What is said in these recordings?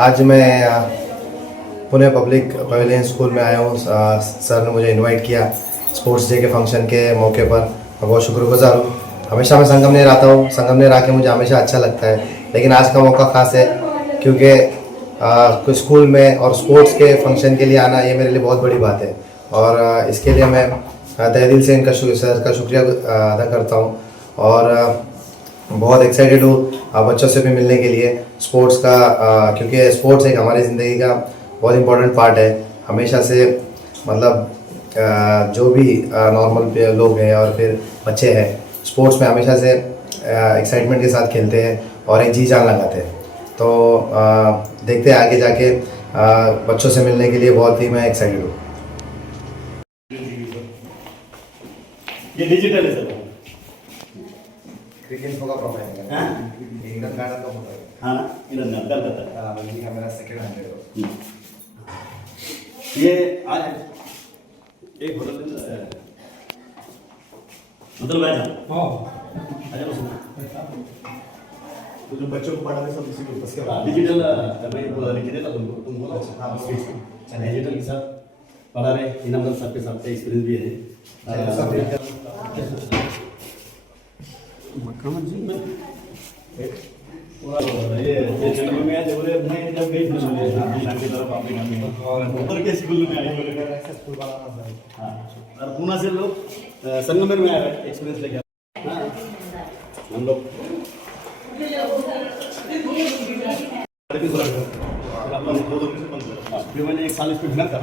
आज मैं Pune public pavilion school में आया हूँ। सर ने मुझे इनवाइट किया स्पोर्ट्स डे के फंक्शन के मौके पर। मैं बहुत शुक्रगुजार हूँ। हमेशा मैं संगमनेर आता हूँ, संगमनेर आके मुझे हमेशा अच्छा लगता है, लेकिन आज का मौका ख़ास है क्योंकि कोई स्कूल में और स्पोर्ट्स के फंक्शन के लिए आना ये मेरे लिए बहुत बड़ी बात है। और इसके लिए मैं तहे दिल से इनका सर का शुक्रिया अदा करता हूँ। और बहुत एक्साइटेड हूँ बच्चों से भी मिलने के लिए स्पोर्ट्स का, क्योंकि स्पोर्ट्स एक हमारी ज़िंदगी का बहुत इम्पोर्टेंट पार्ट है। हमेशा से मतलब जो भी नॉर्मल लोग हैं और फिर बच्चे हैं स्पोर्ट्स में हमेशा से एक्साइटमेंट के साथ खेलते हैं और एक जी जान लगाते हैं। तो देखते हैं आगे जाके बच्चों से मिलने के लिए बहुत ही मैं एक्साइटेड हूँ। ये डिजिटल है सर। क्रिकेट का प्रोफाइल है हाँ एकदम गाना का होता है। हाँ ना इधर ना कर देता है। हाँ बल्कि मेरा सेकंड हंड्रेड हो। ये आज एक होटल में मतलब बैठा अच्छा बस तो जो बच्चों को पढ़ाते सब इसी को उसके बाद डिजिटल मैं लिख देता तुमको, तुम बोलो। हाँ डिजिटल के साथ पढ़ा रहे इन मतलब सबके साथ एक्सपीरियंस भी है। ये जन्म में आज बोले मैं जब गई थी शाम की तरफ आपके घर में और उधर के स्कूल में आए बोले ऐसा स्कूल बनाना है। हाँ और पुणे से लोग संगमनेर में आए एक्सपीरियंस लेके हम लोग फिर मैंने एक साल इस पर मेहनत कर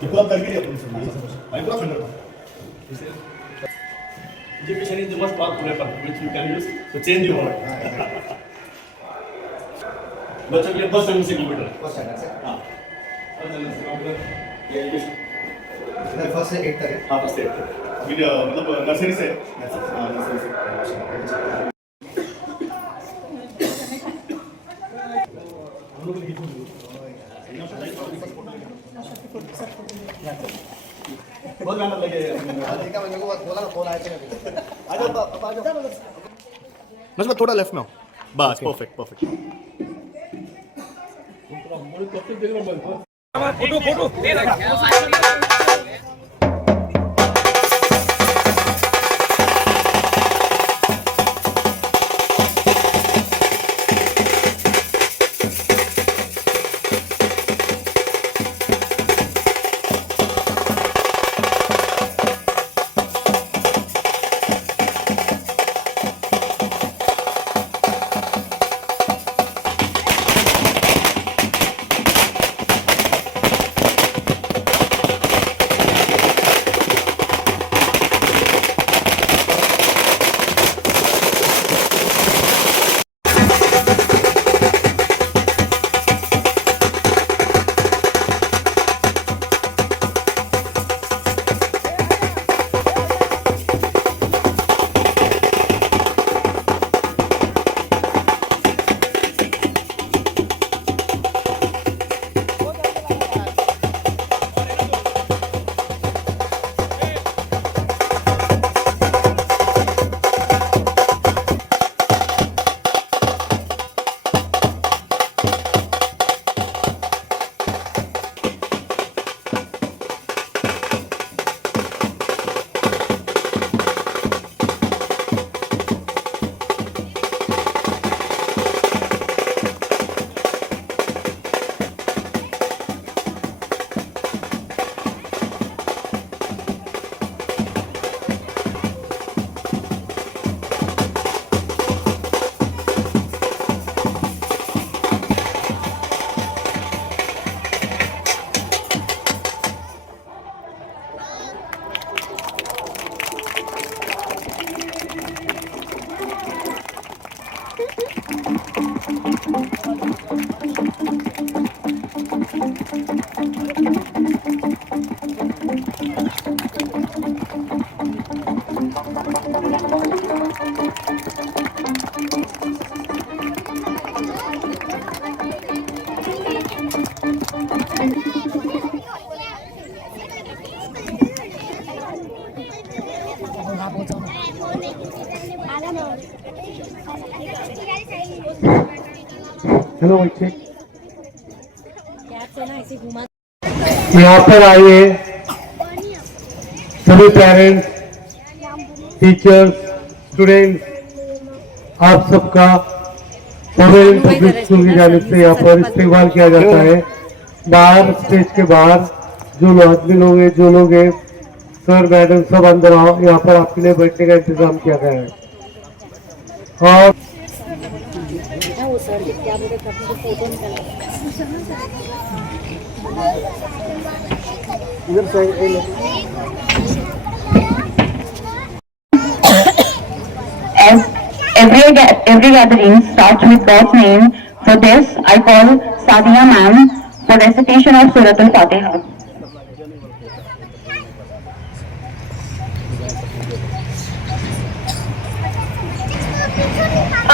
कि पूरा करके दिया पूरा फिर education is the most powerful weapon which you can use to change the world. बच्चों के लिए बस स्टैंड से किलोमीटर हाँ बस स्टैंड से किलोमीटर ये एजुकेशन फर्स्ट से 8 तक है। हाँ फर्स्ट से मतलब नर्सरी से हाँ नर्सरी से बहुत मेहनत लगे। देखा मैंने को बोला ना फोन आया था। आ जाओ मैं थोड़ा लेफ्ट में हूँ बस परफेक्ट परफेक्ट। Hello, check. यहाँ पर आइए सभी पेरेंट्स, टीचर्स, स्टूडेंट्स, आप सबका पवेलियन पब्लिक स्कूल की जानिब से यहाँ पर इस्तेमाल किया जाता है। बाहर स्टेज के बाहर जो आदमी लोग हैं, जो लोग हैं, सर मैडम सब अंदर आओ, यहाँ पर आपके लिए बैठने का इंतजाम किया गया है। और As every gathering starts with God's name, for this I call Sadia ma'am for recitation of Surat al-Fatiha.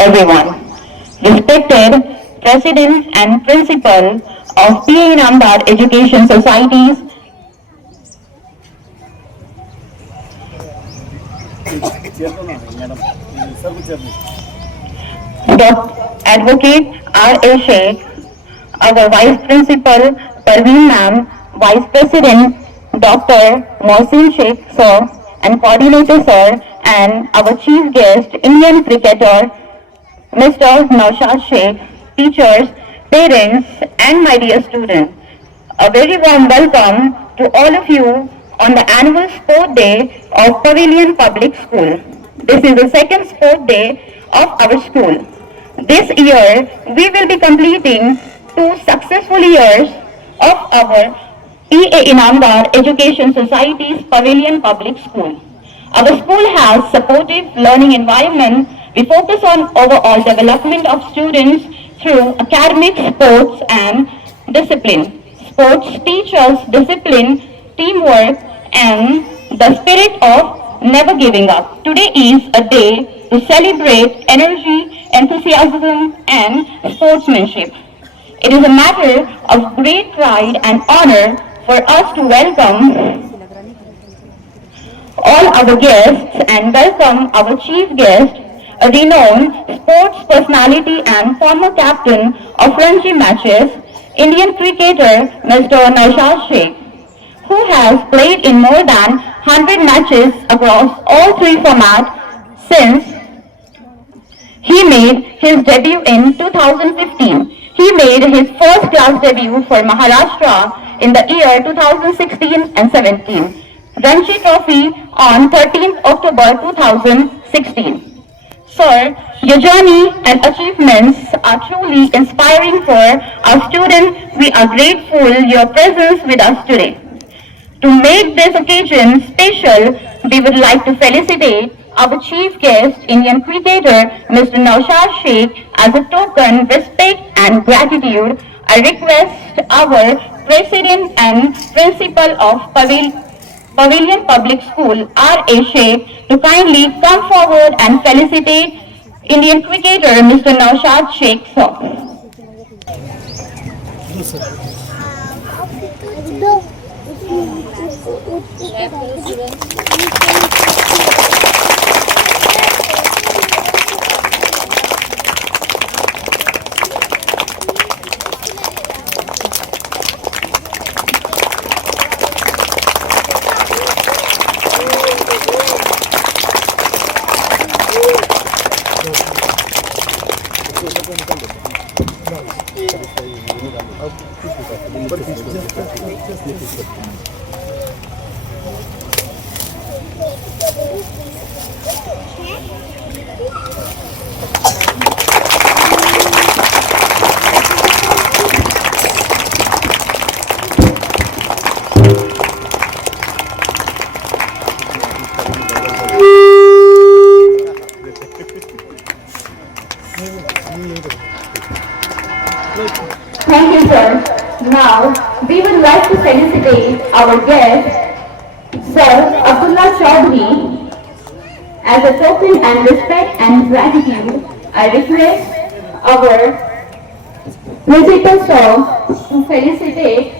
everyone. Respected President and Principal of P.A. Inamdar Education Societies, Advocate R.A. Sheikh, our Vice Principal Parveen Ma'am, Vice President Dr. Mohsin Sheikh Sir, and Coordinator Sir, and our Chief Guest, Indian cricketer Mr. Naushad Sheikh, teachers, parents, and my dear students. A very warm welcome to all of you on the annual Sport Day of Pavilion Public School. This is the second Sport Day of our school. This year, we will be completing 2 successful years of our P.A. Inamdar Education Society's Pavilion Public School. Our school has supportive learning environment. We focus on overall development of students through academic, sports and discipline. Sports teach us discipline, teamwork and the spirit of never giving up. Today is a day to celebrate energy, enthusiasm and sportsmanship. It is a matter of great pride and honor for us to welcome all our guests and welcome our chief guest, a renowned sports personality and former captain of Ranji matches, Indian cricketer Mr. Naushad Sheikh, who has played in more than 100 matches across all 3 formats since he made his debut in 2015. He made his first class debut for Maharashtra in the year 2016 and 17. Ranji Trophy on 13th October 2016. Sir, your journey and achievements are truly inspiring for our students. We are grateful your presence with us today. To make this occasion special, we would like to felicitate our chief guest, Indian cricketer Mr. Naushad Sheikh. As a token respect and gratitude, I request our President and Principal of Pavilion Public School, R.A. Sheikh, to kindly come forward and felicitate Indian cricketer Mr. Naushad Sheikh, sir. Thank you, sir. Now, we would like to felicitate our guest, Sir Abdullah Chaudhary. As a token and respect and gratitude, I request our principal sir to felicitate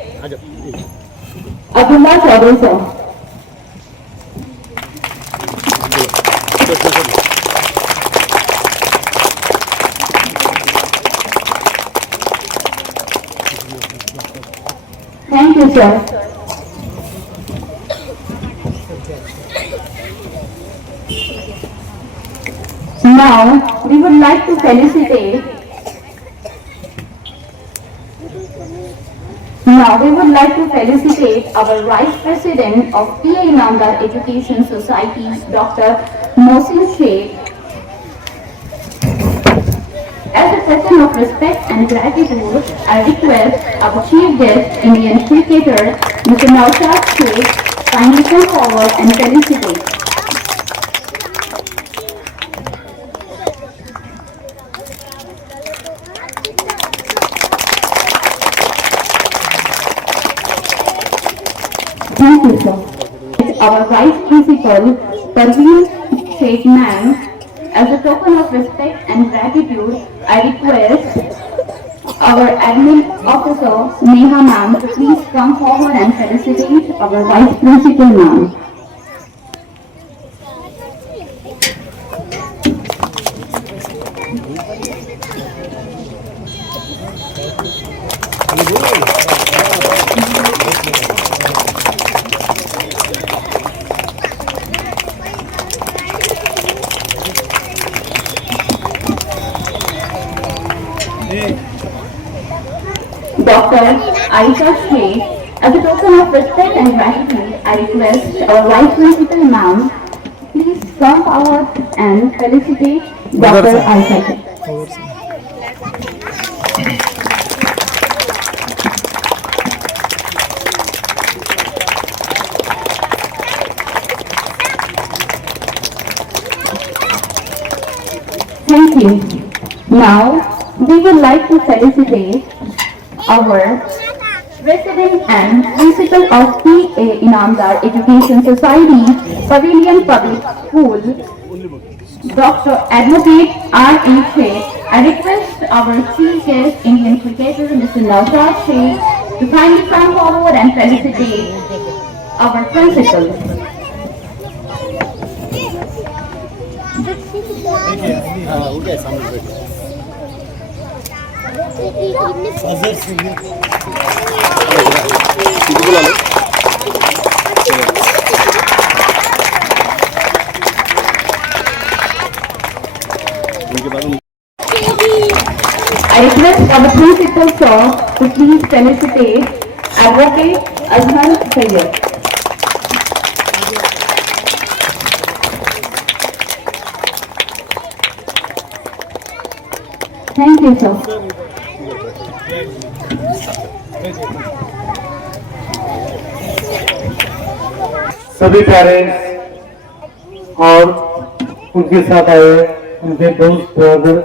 Abdullah Chaudhary sir. Thank you, sir. Now, we would like to felicitate our Vice President of PA Inamdar Education Society, Dr. Mohsin Sheikh. As a token of respect and gratitude, I request our Chief Guest, Indian cricketer, Mr. Naushad Sheikh, kindly come forward and felicitate. Thank you, sir. Our Vice Principal, Parveen Sheikh Ma'am, as a token of respect and gratitude, I request our Admin Officer, Neha Ma'am, to please come forward and felicitate our Vice Principal Ma'am. Dr. Aisha Sheikh, as a token of respect and gratitude, I request our Vice Principal Ma'am, please come forward and felicitate Dr. Aisha Sheikh. Thank you. Now, we would like to felicitate our President and Principal of PA Inamdar Education Society, Pavilion Public School, Dr. Advocate R.E. Sheikh. I request our Chief Guest, Indian cricketer, Mr. Naushad Sheikh, to kindly come forward and felicitate our Principal. I request our Principal sir to please felicitate Advocate Azhar Sayyed. Thank you, sir. सभी parents और उनके साथ आए उनके दोस्त brother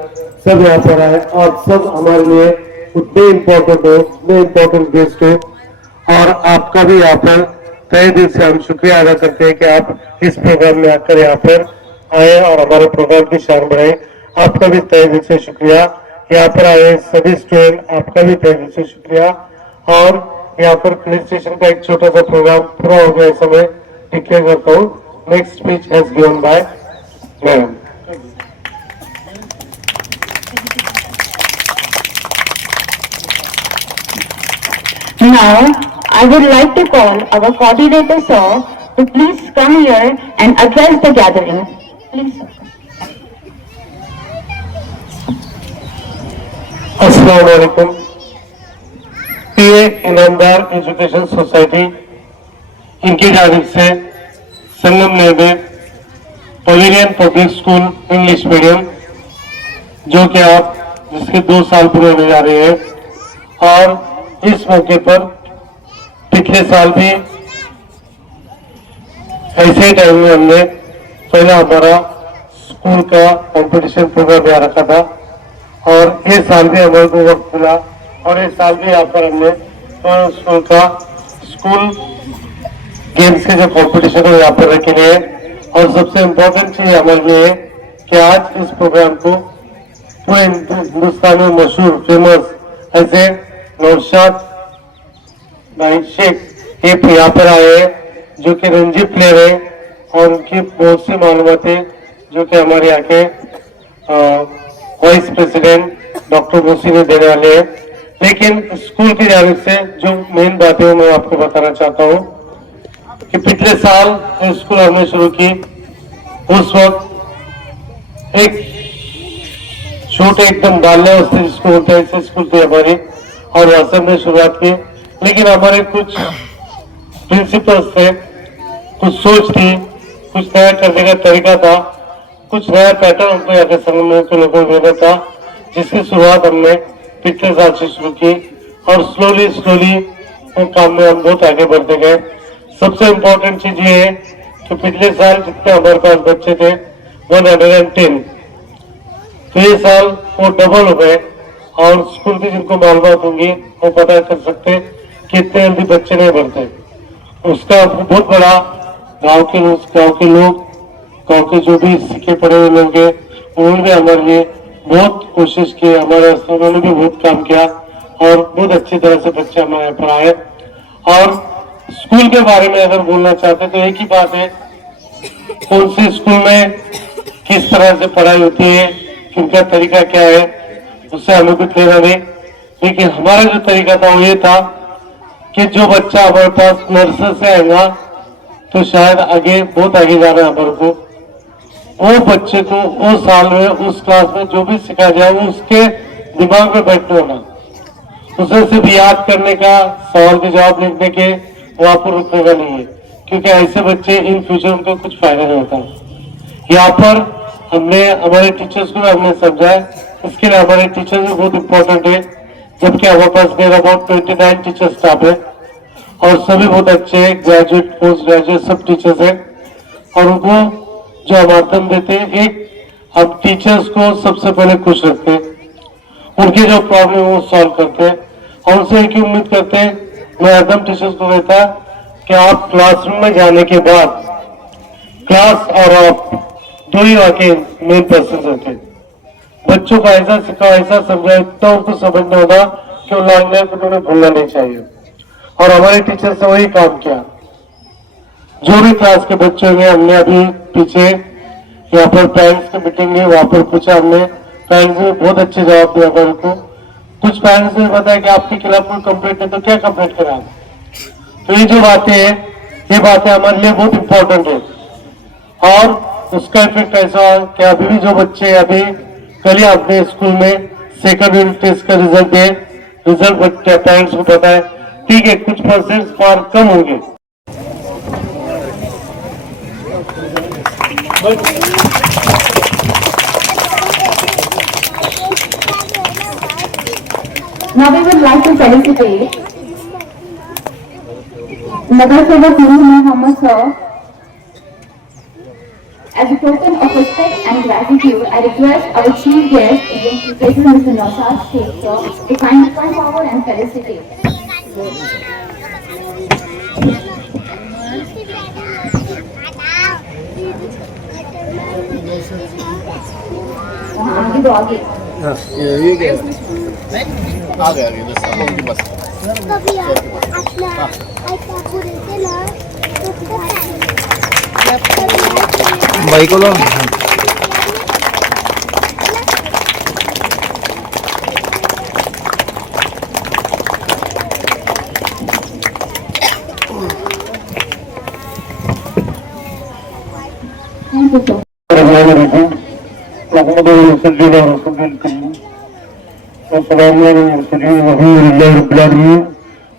सब यहाँ पर आए और सब हमारे लिए उतने इम्पोर्टेंट गेस्ट हो और आपका भी यहाँ पर तहे दिल से हम शुक्रिया अदा करते हैं कि आप इस प्रोग्राम में आकर यहाँ पर आए और हमारे प्रोग्राम की शान बढ़ाए। आपका भी तहे दिल से शुक्रिया। यहाँ पर आए सभी स्टूडेंट, आपका भी तहे दिल से शुक्रिया। और यहाँ पर फेलिसिटेशन का एक छोटा सा प्रोग्राम पूरा हो गया, इस समय डिक्लेयर करता हूँ। Next speech has given by madam. Now, I would like to call our coordinator sir to please come here and address the gathering. Please, sir. अस्सलाम वालेकुम। PA इनामदार एजुकेशन सोसाइटी इनकी जानिब से संगम में pavilion Public school English medium जो कि आप जिसके 2 साल पूरे होने जा रहे हैं और इस मौके पर पिछले साल भी ऐसे ही टाइम में हमने पहला हमारा स्कूल का कंपटीशन प्रोग्राम यहाँ रखा था और इस साल भी हमारे को वक्त मिला और इस साल भी यहाँ पर हमने स्कूल का स्कूल गेम्स के जो कंपटीशन है यहाँ पर रखे गए हैं। और सबसे इम्पोर्टेंट चीज हमारे लिए है कि आज इस प्रोग्राम को पूरे हिंदुस्तान में मशहूर फेमस ऐसे नौशाद शेख ये यहाँ पर आए हैं, जो कि रणजी प्लेयर है और उनकी बहुत सी मालूमात है जो कि हमारे यहाँ के वाइस प्रेसिडेंट डॉक्टर मोसी ने देने वाले हैं। लेकिन स्कूल की जानिब से जो मेन बात है मैं आपको बताना चाहता हूँ कि पिछले साल जो स्कूल हमने शुरू की उस वक्त एक छोटे एकदम बाल्यावस्था जिसको बोलते हैं ऐसे स्कूल थी हमारी, और वहां से हमने शुरुआत की। लेकिन हमारे कुछ प्रिंसिपल्स थे, कुछ सोच थी, कुछ नया करने का तरीका था, कुछ नया पैटर्न हमको यहाँ के संगम के लोगों को देना था, जिसकी शुरुआत हमने पिछले साल से शुरू की और स्लोली वो काम में हम बहुत आगे बढ़ते गए। सबसे इम्पोर्टेंट चीज ये है कि पिछले साल जितने हमारे पास बच्चे थे 110, तो ये साल वो डबल हो गए। और स्कूल की जिनको मालूमात होंगी वो पता कर सकते कि इतने जल्दी बच्चे नहीं बढ़ते। उसका बहुत बड़ा गांव के लोग गांव के जो भी सीखे पढ़े हुए लोग हैं उन्होंने भी हमारे लिए बहुत कोशिश की, हमारे उन्होंने भी बहुत काम किया और बहुत अच्छी तरह से बच्चे हमारे यहाँ पर आए। और स्कूल के बारे में अगर बोलना चाहते तो एक ही बात है, कौन से स्कूल में किस तरह से पढ़ाई होती है, किनका तरीका क्या है, उससे हमें कुछ लेना नहीं। लेकिन हमारा जो तरीका था वो ये था कि जो बच्चा हमारे पास नर्सरी से आएगा तो शायद आगे बहुत आगे जाना है हमारे को, वो बच्चे को उस साल में उस क्लास में जो भी सिखाया जाए वो उसके दिमाग में बैठने होना, उसे सिर्फ याद करने का, सवाल के जवाब लिखने के वहां पर रुकने का नहीं है, क्योंकि ऐसे बच्चे इन फ्यूचर उनको कुछ फायदा नहीं होता। यहाँ पर हमने हमारे टीचर्स को हमने समझाया, इसके लिए हमारे टीचर्स भी बहुत इम्पोर्टेंट है, जबकि हमारे पास मेरा अबाउट 29 टीचर स्टाफ है और सभी बहुत अच्छे हैं, ग्रेजुएट पोस्ट ग्रेजुएट सब टीचर्स हैं। और उनको जो समर्थन देते हैं, एक हम टीचर्स को सबसे पहले खुश रखते हैं, उनकी जो प्रॉब्लम वो सॉल्व करते हैं और उनसे एक ही उम्मीद करते हैं। मैं एकदम टीचर्स को कहता कि आप क्लासरूम में जाने के बाद क्लास और आप दो ही वाकई मेन पर्सन होते हैं। बच्चों को ऐसा सिखाओ, ऐसा समझाओ, इतना उनको समझना होगा कि वो लाइन को उन्हें भूलना नहीं चाहिए। और हमारे टीचर से वही काम किया। जो भी क्लास के बच्चे होंगे, हमने अभी पीछे यहाँ पर पेरेंट्स की मीटिंग हुई, वहां पर पूछा हमने, पेरेंट्स ने बहुत अच्छे जवाब दिया हमारे को। कुछ पेरेंट्स ने बताया कि आपके खिलाफ कोई कंप्लेंट है तो क्या कंप्लेंट करा। तो ये जो बातें हैं, ये बातें हमारे लिए बहुत इंपॉर्टेंट है। और उसका इफेक्ट ऐसा है कि अभी भी जो बच्चे अभी कल ही अपने स्कूल में सेकंड यूनिट टेस्ट का रिजल्ट दे, रिजल्ट बच्चे पेरेंट्स को पता है, ठीक है, कुछ % मार्क कम होंगे। Now we would like to felicitate Nagar Sevak Nur Muhammad sir. As a token of respect and gratitude, I request our chief guest, Indian Secretary Mr. Naushad Sheikh sir, to kindly come forward and felicitate. आगे तो आगे आगे बस अब उनकी बस कभी अपना ऐसा पूरे दिला भाई को लो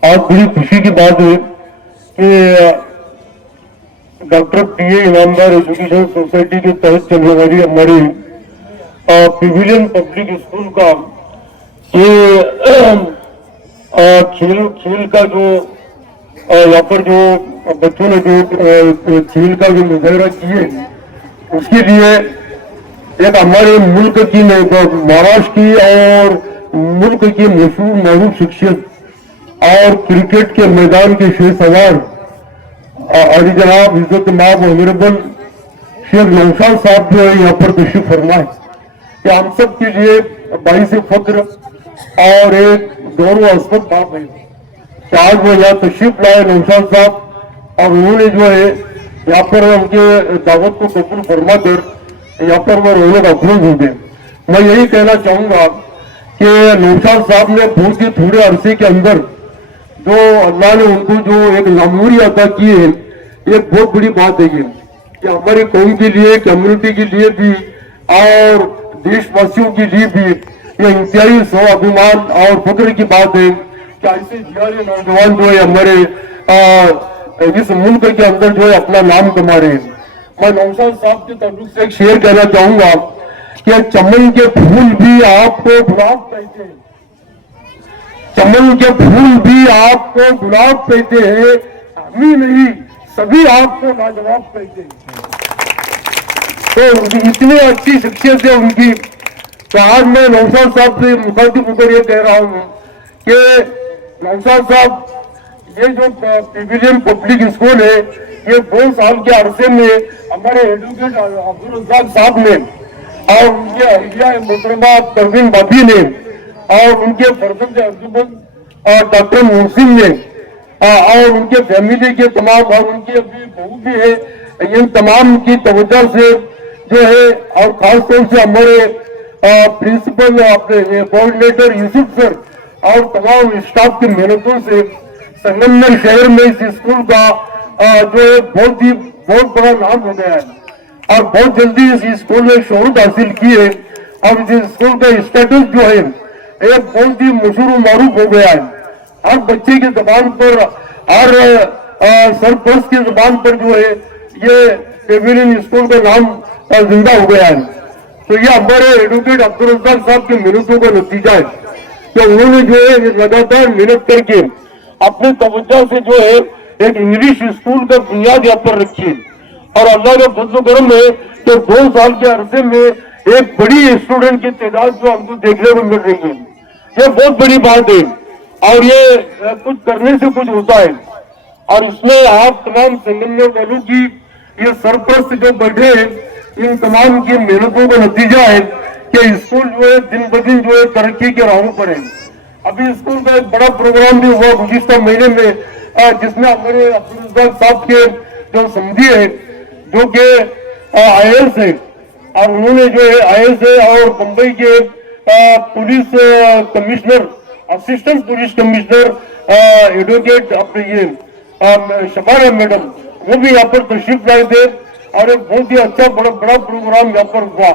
आज बड़ी खुशी की बात है कि डॉक्टर पीए इनामदार एजुकेशन सोसाइटी के तहत चलने वाली हमारी पिविलियन पब्लिक स्कूल का ये खेल का जो यहाँ पर जो बच्चों ने जो खेल का जो मुजाहरा किए, उसके लिए एक हमारे मुल्क की महाराष्ट्र की और मुल्क की मशहूर शख्सियत और क्रिकेट के मैदान के शेर सवार अली जनाब इज्जत माब ऑनरेबल शेख नौशाद साहब जो है यहाँ पर तशरीफ फरमाए कि हम सब के लिए बाईस फख्र और एक गौरवास्पद बात है कि आज वो यहाँ तशरीफ लाए नौशाद साहब और उन्होंने जो है यहाँ पर उनके दावत को कबूल फरमा कर यहाँ पर वो रोने का अफरोज हो गए। मैं यही कहना चाहूंगा कि नौशाद साहब ने बहुत ही थोड़े अरसे के अंदर जो अल्लाह ने उनको जो एक नामूरी अदा की है, एक बहुत बड़ी बात है ये कि हमारी कौम के लिए, कम्युनिटी के लिए भी और देशवासियों के लिए भी ये इंतहाई स्वाभिमान और फख्र की बात है कि ऐसे जियारे नौजवान जो है हमारे इस मुल्क के अंदर जो है अपना नाम कमा रहे हैं। मैं नौशाद साहब के ताल्लुक से एक शेर कहना चाहूंगा कि चमन के फूल भी आपको गुलाब कहते हैं, चमन के फूल भी आपको गुलाब कहते हैं, हम ही नहीं सभी आपको लाजवाब कहते हैं। तो इतनी अच्छी शख्सियत है उनकी। तो आज मैं नौशाद साहब से मुखातिब होकर ये कह रहा हूँ कि नौशाद साहब, ये जो पिविलियन पब्लिक स्कूल है ये 2 साल के अरसे में हमारे एडवोकेट अब्दुल रज़ाक साहब ने और उनके अहलिया मोहतरमा परवीन भाभी ने और उनके फर्जंद अर्जुमन डॉक्टर मोहसिन ने और उनके फैमिली के तमाम और उनकी अभी बहू भी है, इन तमाम की तवज्जो से जो है और खासतौर से हमारे प्रिंसिपल अपने कोऑर्डिनेटर यूसुफ सर और तमाम स्टाफ की मेहनतों से संगमनेर शहर में इस स्कूल का जो है बहुत बड़ा नाम हो गया है और बहुत जल्दी इस स्कूल में शोहरत हासिल की है और इस स्कूल का स्टेटस जो है एक बहुत ही मशहूर मारूफ हो गया है। हर बच्चे की जबान पर, हर सरपंच की जबान पर जो है ये पेविलियन स्कूल का नाम जिंदा हो गया है। तो ये हमारे एडवोकेट अब्दुल रज़ाक साहब की मेहनतों का नतीजा है कि उन्होंने जो है लगातार मेहनत करके अपने तवज्जो से जो है एक इंग्लिश स्कूल का बुनियाद यहाँ पर रखी और अल्लाह का फजल करम है कि 2 साल के अरसे में एक बड़ी स्टूडेंट की तादाद जो हमको देखने को मिल रही है, ये बहुत बड़ी बात है और ये कुछ करने से कुछ होता है। और इसमें आप तमाम संगठनों वालों की ये सरपरस्त जो बैठे हैं इन तमाम की मेहनतों का नतीजा है कि स्कूल जो है दिन ब दिन जो है तरक्की के राहों पर है। अभी स्कूल का एक बड़ा प्रोग्राम भी हुआ गुज़िश्ता महीने में जिसमें हमारे अब्दुल रज़ाक साहब के जो समझी है जो कि IAS है और उन्होंने जो है IAS है और मुंबई के police commissioner, assistant police commissioner advocate अपने ये शबाना मैडम वो भी यहाँ पर तशरीफ लाए थे और एक बहुत ही अच्छा बड़ा प्रोग्राम यहाँ पर हुआ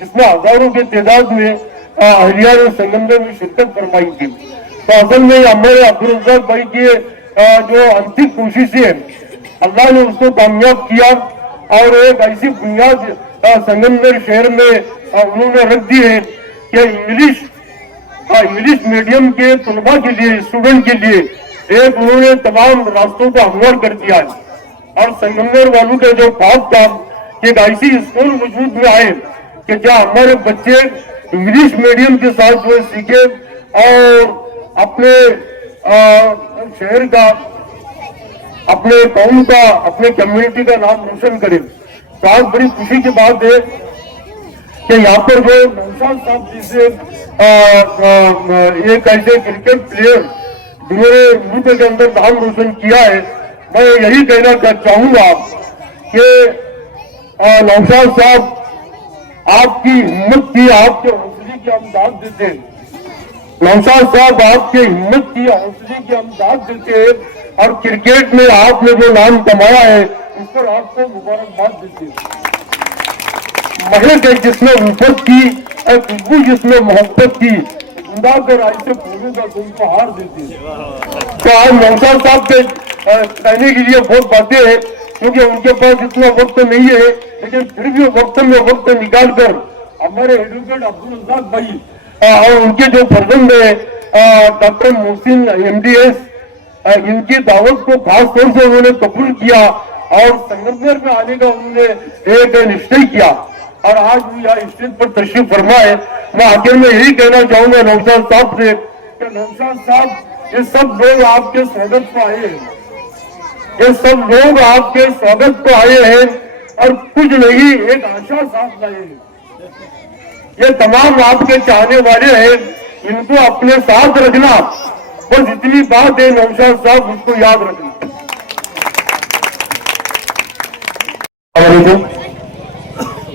जिसमें हजारों की तादाद में अहलिया ने संगमनेर में शिरकत फरमाई थी। तो असल में हमारे अब्दुल रज़ाक भाई की जो अंतिम कोशिशें है अल्लाह ने उसको कामयाब किया और एक ऐसी बुनियाद संगमनेर शहर में उन्होंने रख दी है कि इंग्लिश मीडियम के तलबा के लिए, स्टूडेंट के लिए एक उन्होंने तमाम रास्तों को हमवार कर दिया है और संगमनेर वालों का जो ख्वाब था कि एक ऐसी स्कूल वजूद में आए कि जहाँ हमारे बच्चे इंग्लिश मीडियम के साथ जो सीखे और अपने शहर का, अपने कौम का, अपने कम्युनिटी का नाम रोशन करें। तो आज बड़ी खुशी की बात है कि यहाँ पर जो नौशाद साहब जी से एक ऐसे क्रिकेट प्लेयर जिन्होंने मुल्क के अंदर नाम रोशन किया है, मैं यही कहना चाहूंगा कि नौशाद साहब आपकी हिम्मत की, आपके हौसले की हम दाद देते हैं। नौशाद साहब आपके हिम्मत की, हौसले की हम दाद देते हैं और क्रिकेट में आपने जो नाम कमाया है उस पर आपको मुबारकबाद देते हैं। महक है जिसमें उल्फत की, खुशबू जिसमें मोहब्बत की, जिंदा कर ऐसे फूलों का तुमको हार देती है। तो आज नौशाद साहब के कहने के लिए बहुत बातें हैं क्योंकि उनके पास इतना वक्त नहीं है, लेकिन फिर भी वक्त में वक्त निकाल कर हमारे एडवोकेट अब्दुल रज़ाक भाई और उनके जो फर्जंद है डॉक्टर मोहसिन MDS, इनकी दावत को खास तौर से उन्होंने कबूल किया और संगमनेर में आने का उन्होंने एक निश्चय किया और आज वो यहाँ स्टेज पर तशरीफ फरमा है। मैं आखिर में यही कहना चाहूंगा नौशाद साहब से कि नौशाद साहब ये सब लोग आपके स्वागत को आए हैं, ये सब लोग आपके स्वागत को आए हैं और कुछ नहीं एक आशा साथ लाए हैं। ये तमाम आपके चाहने वाले हैं, इनको अपने साथ रखना। बस इतनी बात है नौशाद साहब, उसको याद रखना।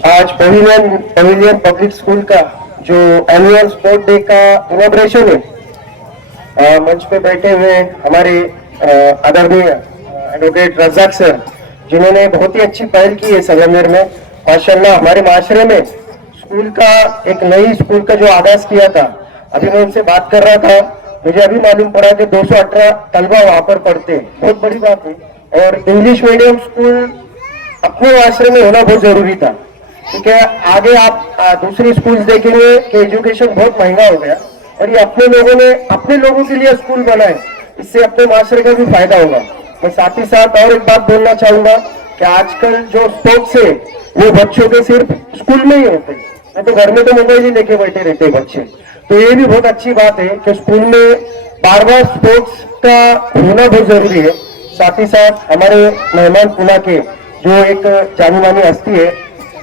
आज पवेलियन पब्लिक स्कूल का जो एनुअल स्पोर्ट डे का इनॉग्रेशन है, मंच पे बैठे हुए हमारे आदरणीय एडवोकेट रज़ाक सर, जिन्होंने बहुत ही अच्छी पहल की है संगमनेर में। माशाल्लाह हमारे माशरे में स्कूल का एक नई स्कूल का जो आगाज किया था, अभी मैं उनसे बात कर रहा था, मुझे अभी मालूम पड़ा कि 218 तलबा वहां पर पढ़ते हैं, बहुत बड़ी बात है। और इंग्लिश मीडियम स्कूल अपने माशरे में होना बहुत जरूरी था, क्योंकि आगे आप दूसरी स्कूल्स देखेंगे कि एजुकेशन बहुत महंगा हो गया, और ये अपने लोगों ने अपने लोगों के लिए स्कूल बनाए, इससे अपने माशरे का भी फायदा होगा। मैं साथ ही साथ और एक बात बोलना चाहूंगा कि आजकल जो स्पोर्ट्स है वो बच्चों के सिर्फ स्कूल में ही होते हैं, नहीं तो घर में तो मोबाइल ही लेके बैठे रहते हैं बच्चे। तो ये भी बहुत अच्छी बात है कि स्कूल में बार बार स्पोर्ट्स का होना बहुत जरूरी है। साथ ही साथ हमारे मेहमान पुणे के जो एक जानी मानी हस्ती है,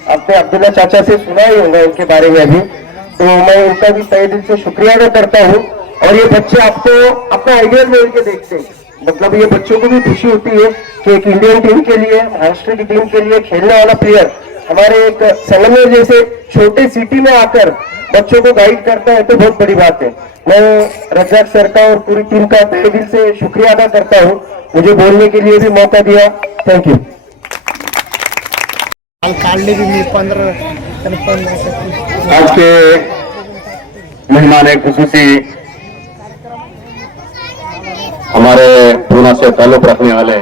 आपने अब्दुल्ला चाचा से सुना ही होगा इनके बारे में अभी, तो मैं उनका भी तहे दिल से शुक्रिया अदा करता हूँ। और ये बच्चे आपको अपना आइडियल लेवल के देखते हैं, मतलब ये बच्चों को भी खुशी होती है कि एक इंडियन टीम के लिए, महाराष्ट्र की टीम के लिए खेलने वाला प्लेयर हमारे एक संगमनेर जैसे छोटे सिटी में आकर बच्चों को गाइड करता है, तो बहुत बड़ी बात है। मैं रज़ाक सर का और पूरी टीम का तहे दिल से शुक्रिया अदा करता हूँ, मुझे बोलने के लिए भी मौका दिया। Thank you. आज के मेहमान खुसूसी हमारे पूना से ताल्लुक रखने वाले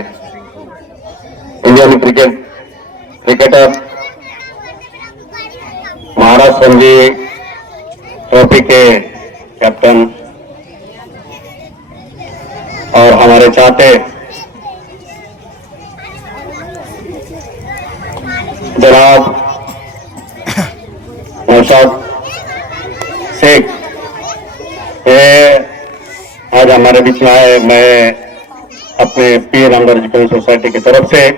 Indian cricketer Maharashtra Ranji trophy के कैप्टन और हमारे चाहते जनाब नौशाद शेख, ये आज हमारे बीच में आए। मैं अपने पीर अंडर एजुकेशन सोसाइटी की तरफ से,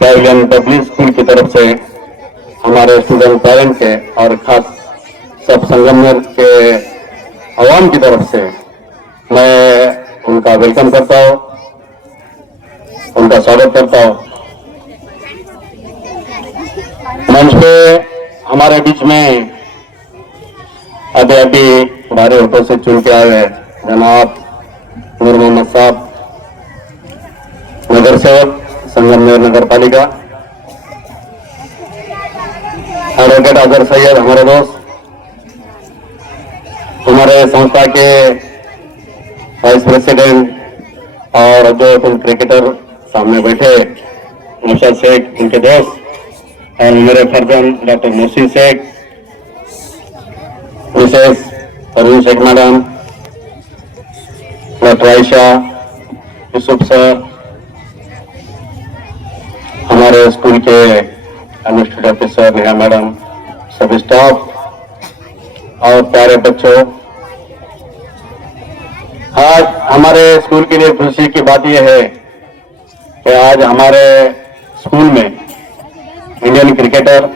पवेलियन पब्लिक स्कूल की तरफ से, हमारे स्टूडेंट पेरेंट के और खास सब संगमनेर के अवाम की तरफ से मैं उनका वेलकम करता हूँ, उनका स्वागत करता हूँ। मंच पे हमारे बीच में अभी हमारे होटल से चुन के आए जनाब नूर मोहम्मद साहब, नगर सेवक संगमनेर नगर पालिका, एडवोकेट अजहर सैयद हमारे दोस्त, हमारे संस्था के वाइस प्रेसिडेंट और जो तुम क्रिकेटर सामने बैठे नौशाद शेख, उनके दोस्त, और मेरे फर्जन doctor Mohsin Shaikh, Mrs Parveen Shaikh madam, doctor Ayesha, Yusuf sir, हमारे स्कूल के एडमिनिस्ट्रेटिव ऑफिसर नेहा मैडम, सभी स्टाफ और प्यारे बच्चों, आज हमारे स्कूल के लिए खुशी की बात यह है कि आज हमारे स्कूल में इंडियन क्रिकेटर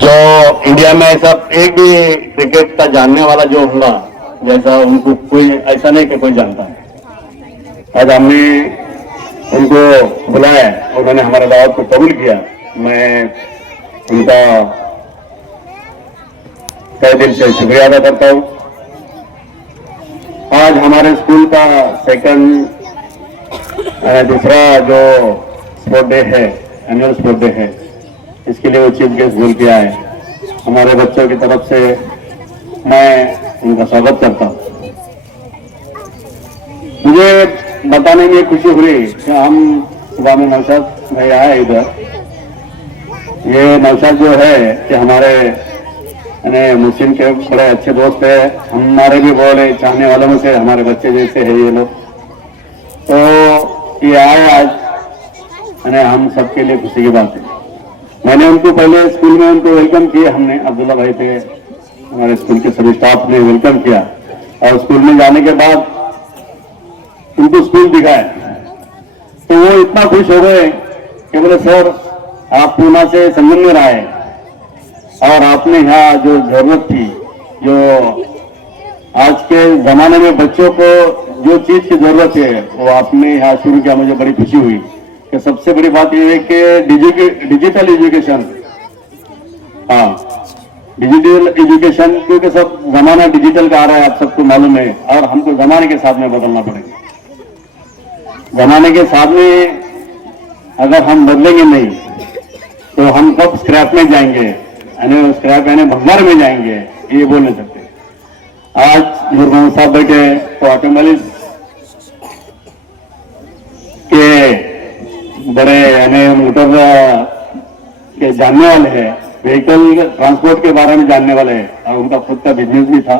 जो इंडिया में ऐसा एक भी क्रिकेट का जानने वाला जो होगा, जैसा उनको कोई ऐसा नहीं कि कोई जानता है। आज हमने उनको बुलाया, उन्होंने हमारे दावत को कबूल किया, मैं उनका तहे दिल से शुक्रिया अदा करता हूँ। आज हमारे स्कूल का दूसरा जो स्पोर्ट डे है, एनुअल स्पोर्ट डे है, इसके लिए वो चीफ गेस्ट बोल के आए। हमारे बच्चों की तरफ से मैं उनका स्वागत करता हूँ। मुझे बताने में खुशी हुई कि हम सुबह में नौशाद भाई आए इधर। ये नौशाद जो है कि हमारे मुस्लिम के बड़े अच्छे दोस्त है, हमारे भी बोले चाहने वालों में से हमारे बच्चे जैसे है ये लोग। तो ये आए आज, हम सबके लिए खुशी की बात है। मैंने उनको पहले स्कूल में उनको वेलकम किया, हमने अब्दुल्ला भाई थे, हमारे स्कूल के सभी स्टाफ ने वेलकम किया और स्कूल में जाने के बाद उनको स्कूल दिखाया तो वो इतना खुश हो गए कि बोले सर आप पूना से संगमनेर आए और आपने यहाँ जो जरूरत थी, जो आज के जमाने में बच्चों को जो चीज की जरूरत है वो आपने यहाँ शुरू किया। मुझे बड़ी खुशी हुई कि सबसे बड़ी बात यह है कि डिजिटल एजुकेशन, हाँ डिजिटल एजुकेशन, क्योंकि सब जमाना डिजिटल का आ रहा है, आप सबको मालूम है, और हमको जमाने के साथ में बदलना पड़ेगा। जमाने के साथ में अगर हम बदलेंगे नहीं तो हम कब स्क्रैप में जाएंगे, यानी स्क्रैप यानी भंगार में जाएंगे, ये बोल नहीं सकते। आज मुर्मू साहब बैठे तो ऑटोमोबाइल के बड़े यानी मोटर के जानने वाले हैं, व्हीकल ट्रांसपोर्ट के बारे में जानने वाले हैं, और उनका खुद का बिजनेस भी था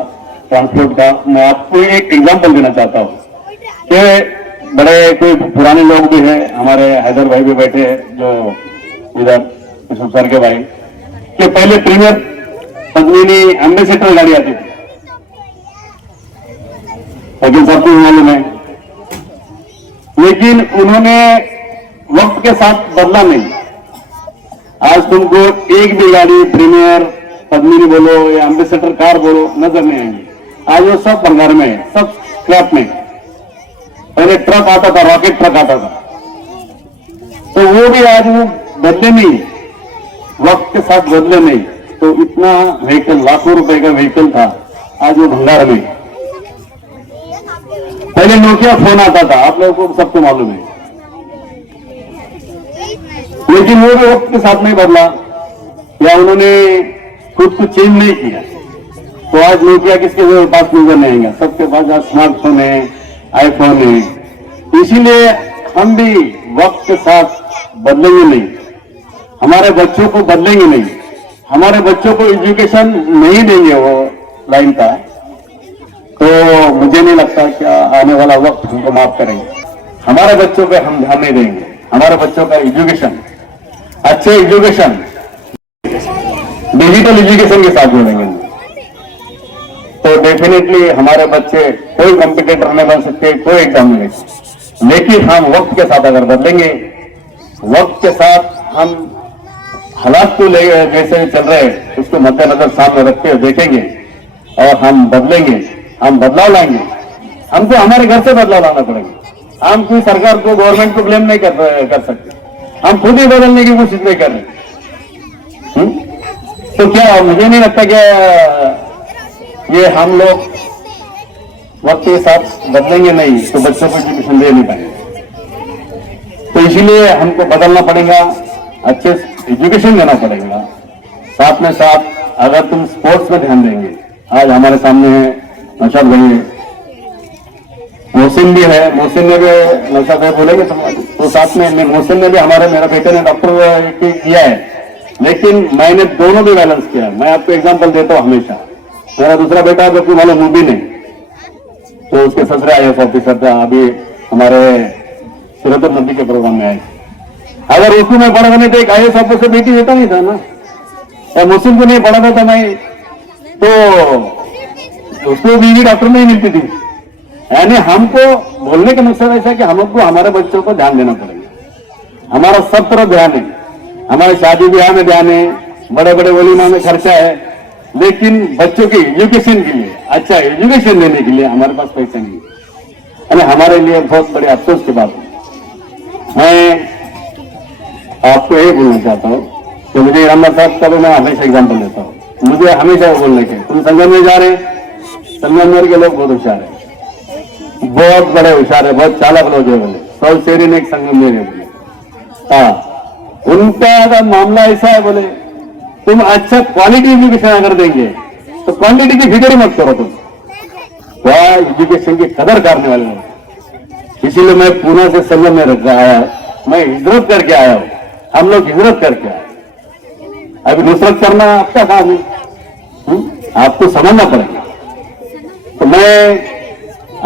ट्रांसपोर्ट का। मैं आपको एक एग्जांपल देना चाहता हूँ कि बड़े कोई पुराने लोग भी हैं, हमारे हैदर भाई भी बैठे हैं जो इधर यूसुफ सर के भाई, कि पहले प्रीमियर पद्मिनी एम्बेसडर गाड़ी आती थी, लेकिन सबको मालूम है, लेकिन उन्होंने वक्त के साथ बदला नहीं। आज तुमको एक भी गाड़ी प्रीमियर पद्मिनी बोलो या एम्बेसडर कार बोलो नजर नहीं आएंगी। आज वो सब भंगार में है, सब स्क्रैप में। पहले ट्रक आता था, रॉकेट ट्रक आता था, तो वो भी आज वो बदले नहीं, वक्त के साथ बदले नहीं। तो इतना व्हीकल, लाखों रुपए का व्हीकल था, आज वो भंगार में। पहले नोकिया फोन आता था, आप लोगों को सबको मालूम है, लेकिन वो भी वक्त के साथ नहीं बदला या उन्होंने खुद को चेंज नहीं किया। तो आज नोकिया किसके पास नजर नहीं आएगा, सबके पास आज स्मार्टफोन है, आईफोन है। इसीलिए हम भी वक्त के साथ बदलेंगे नहीं, हमारे बच्चों को बदलेंगे नहीं, हमारे बच्चों को एजुकेशन नहीं देंगे वो लाइन का, तो मुझे नहीं लगता कि आने वाला वक्त हमको माफ करेंगे। हमारे बच्चों पे हम ध्यान नहीं देंगे, हमारे बच्चों का एजुकेशन, अच्छे एजुकेशन, डिजिटल एजुकेशन के साथ जोड़ेंगे तो डेफिनेटली हमारे बच्चे कोई कॉम्पिटिटर नहीं बन सकते, कोई एग्जाम नहीं सकते। लेकिन हम वक्त के साथ अगर बदलेंगे, वक्त के साथ हम हालात को ले जैसे चल रहे हैं उसको मद्देनजर सामने रखते हुए देखेंगे और हम बदलेंगे, हम बदलाव लाएंगे। हमको हमारे घर से बदलाव लाना पड़ेगा। हम कोई सरकार को, गवर्नमेंट को ब्लेम नहीं कर सकते, हम खुद ही बदलने की कोशिश नहीं कर रहे। तो क्या मुझे नहीं लगता कि ये हम लोग वक्त के साथ बदलेंगे नहीं तो बच्चों को एजुकेशन दे नहीं पाएंगे। तो इसीलिए हमको बदलना पड़ेगा, अच्छे एजुकेशन देना पड़ेगा। साथ में साथ अगर तुम स्पोर्ट्स में ध्यान देंगे, आज हमारे सामने है नौशाद भाई, मोहसिन भी है, मोहसिन ने भी, नौशाद भाई बोलेंगे तो साथ में मोहसिन ने भी, मेरा बेटे ने डॉक्टर किया है, लेकिन मैंने दोनों भी बैलेंस किया। मैं आपको एग्जाम्पल देता हूँ हमेशा। मेरा दूसरा बेटा जो वाला मुबीन है, तो उसके ससुरे IAS ऑफिसर था, अभी हमारे सिरदर नदी के प्रोग्राम में आए। अगर उसको मैं पढ़ा नहीं तो एक IAS ऑफिसर बेटी देता नहीं था ना, और मुस्लिम को नहीं पढ़ाता था मैं, तो उसको बीवी डॉक्टर नहीं मिलती थी। यानी हमको बोलने का मकसद ऐसा कि हमको हमारे बच्चों को ध्यान देना पड़ेगा। हमारा सब तरफ ध्यान है, हमारे शादी ब्याह में ध्यान है, बड़े बड़े वलीमा में खर्चा है, लेकिन बच्चों की एजुकेशन के लिए, अच्छा एजुकेशन देने के लिए हमारे पास पैसा नहीं है। यानी हमारे लिए बहुत बड़े अफसोस की बात है। मैं आपको यही बोलना चाहता हूँ कि मुझे अहमद साहब का भी मैं हमेशा एग्जाम्पल देता हूँ, मुझे हमेशा बोलने के, तुम संगम में जा रहे हैं, संगमनेर के लोग बहुत होशियार है, बहुत बड़े होशियार है, बहुत चालाक लोग है बोले, 100 शेरी ने एक संगमनेर है बोले। हाँ, उनका मामला ऐसा है बोले, तुम अच्छा क्वालिटी एजुकेशन अगर देंगे तो क्वांटिटी की फिक्र ही मत करो, तुम वह एजुकेशन की कदर करने वाले लोग। इसीलिए मैं पूना से संगमनेर आया, मैं हिजरत करके आया हूं, हम लोग हिजरत करके आए। अभी नुसरत करना आपका काम है, आपको समझना पड़ेगा। तो मैं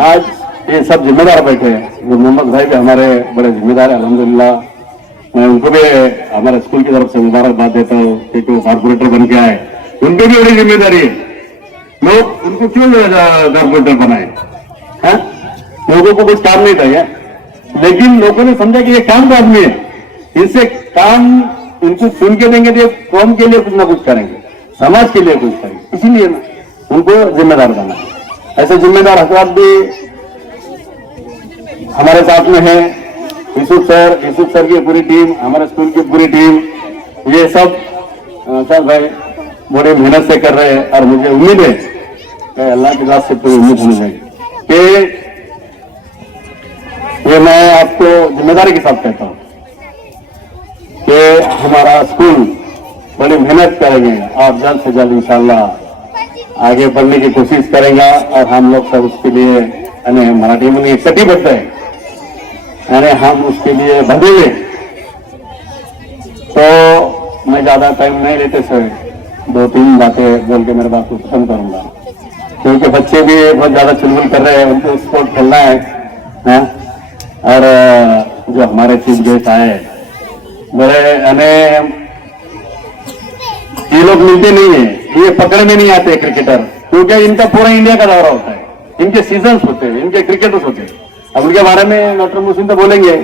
आज ये सब जिम्मेदार बैठे हैं, जो मोहम्मद भाई भी हमारे बड़े जिम्मेदार है, अल्हम्दुलिल्लाह मैं उनको भी हमारे स्कूल की तरफ से मुबारकबाद देता हूँ कि वो कॉर्पोरेटर बन के आए, उनकी भी बड़ी जिम्मेदारी है। लोग उनको क्यों कारपोरेटर बनाए हैं? लोगों को कुछ काम नहीं था क्या? लेकिन लोगों ने समझा कि ये काम का आदमी है, इससे काम उनको चुन के देंगे तो कौम के लिए कुछ ना कुछ करेंगे, समाज के लिए कुछ करेंगे, इसीलिए उनको जिम्मेदार बना। ऐसे जिम्मेदार हजरात भी हमारे साथ में है। यूसुफ सर की पूरी टीम, हमारे स्कूल की पूरी टीम, ये सब सर भाई बड़े मेहनत से कर रहे हैं। और मुझे उम्मीद है कि अल्लाह की बात से पूरी उम्मीद होनी चाहिए कि ये मैं आपको जिम्मेदारी के साथ कहता हूं कि हमारा स्कूल बड़ी मेहनत करेंगे और जल्द से जल्द इंशाल्लाह आगे बढ़ने की कोशिश करेंगे। और हम लोग सब उसके लिए मराठी में एक कटिबद्ध है, यानी हम उसके लिए बढ़ेंगे। तो मैं ज्यादा टाइम नहीं लेते सर, 2-3 बातें बोल के मेरे बात को खत्म करूंगा, क्योंकि बच्चे भी बहुत ज्यादा चुलबुल कर रहे हैं, उनको स्पोर्ट खेलना है। और जो हमारे चीफ गेस्ट आए बड़े ये लोग मिलते नहीं है, ये पकड़ में नहीं आते क्रिकेटर, क्योंकि इनका पूरा इंडिया का दौरा होता है, इनके सीजन्स होते हैं, इनके क्रिकेटर्स होते हैं। अब उनके बारे में डॉक्टर मुहसिन तो बोलेंगे,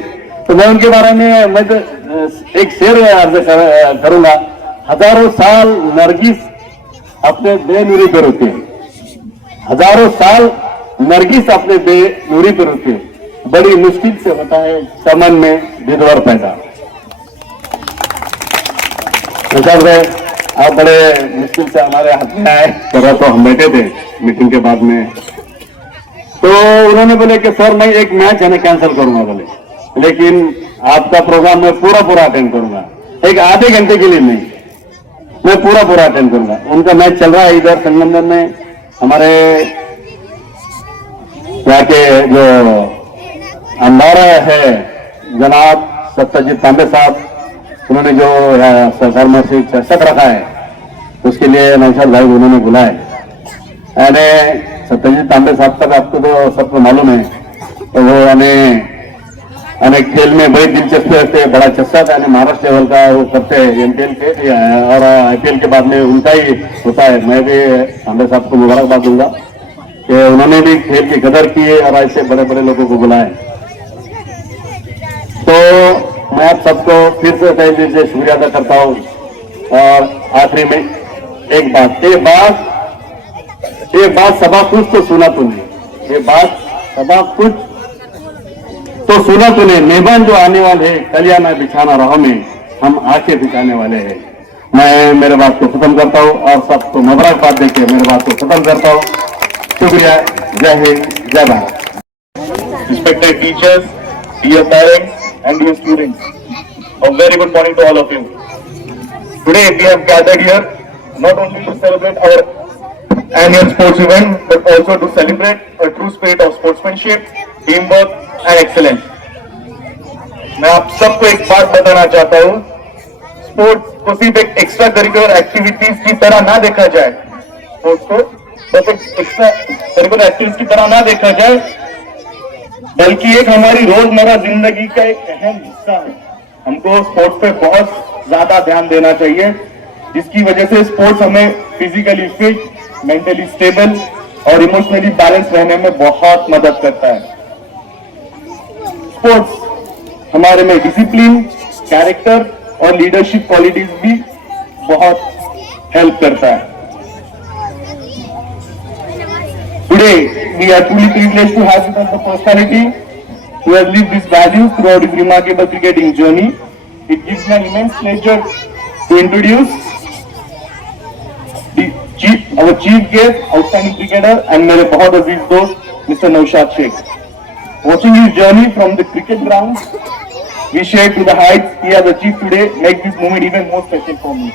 तो मैं उनके बारे में मैं तो एक शेर अर्ज करूंगा। हजारों साल नरगिस अपने बेनूरी पे रुके, हजारों साल नरगिस अपने बेनूरी पे रुके, बड़ी मुश्किल से होता है चमन में विधवर पैदा। आप बड़े मुश्किल से हमारे हाथ में आए, करा तो हम बैठे थे मीटिंग के बाद में, तो उन्होंने बोले कि सर मैं एक मैच है ना कैंसिल करूंगा बोले, लेकिन आपका प्रोग्राम मैं पूरा अटेंड करूंगा, एक आधे घंटे के लिए नहीं, मैं पूरा अटेंड करूंगा। उनका मैच चल रहा है इधर संगमनेर में, हमारे यहाँ के जो अंबारा है जनाब सत्यजीत तांबे साहब, उन्होंने जो सरकार में से चर्चक रखा है, उसके लिए नौशाद भाई उन्होंने बुलाए। यानी सत्यजीत तांबे साहब तक आपको तो सबको मालूम है, तो वो यानी खेल में बड़ी दिलचस्पी रखते हैं, बड़ा चस्सा था, यानी महाराष्ट्र लेवल का वो करते हैं एमपीएल के और आईपीएल के बाद में उनका ही होता है। मैं भी तांबे साहब को मुबारकबाद दूंगा कि उन्होंने भी खेल की कदर की और ऐसे बड़े बड़े लोगों को बुलाए। तो मैं आप सबको फिर से तहे दिल से शुक्रिया अदा करता हूँ। और आखिरी में एक बात सबा कुछ तो सुना तूने, ये बात सबा कुछ तो सुना तूने, मेहमान जो आने वाले हैं कलिया में बिछाना राह में हम आंखें बिछाने वाले हैं। मैं मेरे बात को खत्म करता हूँ और सबको मुबारकबाद देके मेरे बात को खत्म करता हूँ। शुक्रिया, जय हिंद, जय Bharat. Respected teachers, dear parents and dear students, a very good morning to all of you. Today we have gathered here not only to celebrate our annual sports event, but also to celebrate a true spirit of sportsmanship, teamwork and excellence. मैं आप सबको एक बात बताना चाहता हूँ, sports को सिर्फ एक एक्स्ट्रा करिकुलर एक्टिविटीज की तरह ना देखा जाए, स्पोर्ट्स को बस एक एक्स्ट्रा करिकुलर एक्टिविटीज की तरह ना देखा जाए, बल्कि एक हमारी रोजमर्रा जिंदगी का एक अहम हिस्सा है। हमको स्पोर्ट्स पे बहुत ज्यादा ध्यान देना चाहिए, जिसकी वजह से स्पोर्ट्स हमें फिजिकली फिट, मेंटली स्टेबल और इमोशनली बैलेंस रहने में बहुत मदद करता है। स्पोर्ट्स हमारे में डिसिप्लिन, कैरेक्टर और लीडरशिप क्वालिटीज भी बहुत हेल्प करता है। Today, we are truly privileged to have with us the personality who has lived these values throughout his remarkable cricketing journey. It gives me an immense pleasure to introduce our chief guest, outstanding cricketer and मेरे बहुत अजीज दोस्त Mr. Naushad Sheikh. Watching his journey from the cricket ground, we shared to the heights he has achieved today makes this moment even more special for me.